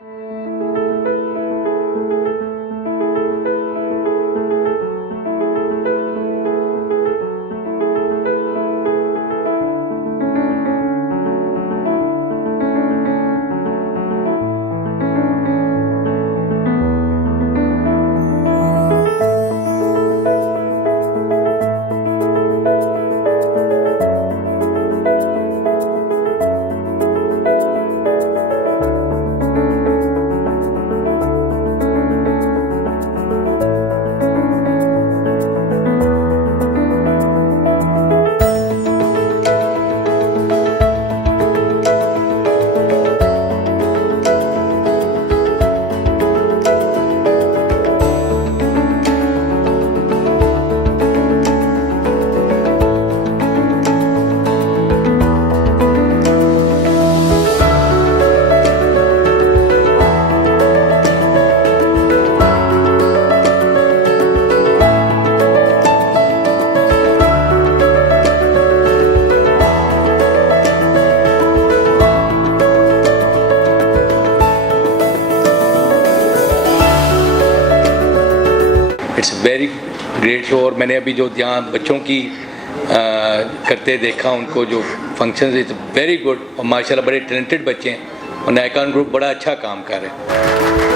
It's very great show. और मैंने अभी जो यहाँ बच्चों की करते देखा उनको जो फंक्शंस, इट्स वेरी गुड। और माशाल्लाह बड़े टैलेंटेड बच्चे हैं और नायकान ग्रुप बड़ा अच्छा काम कर रहे हैं।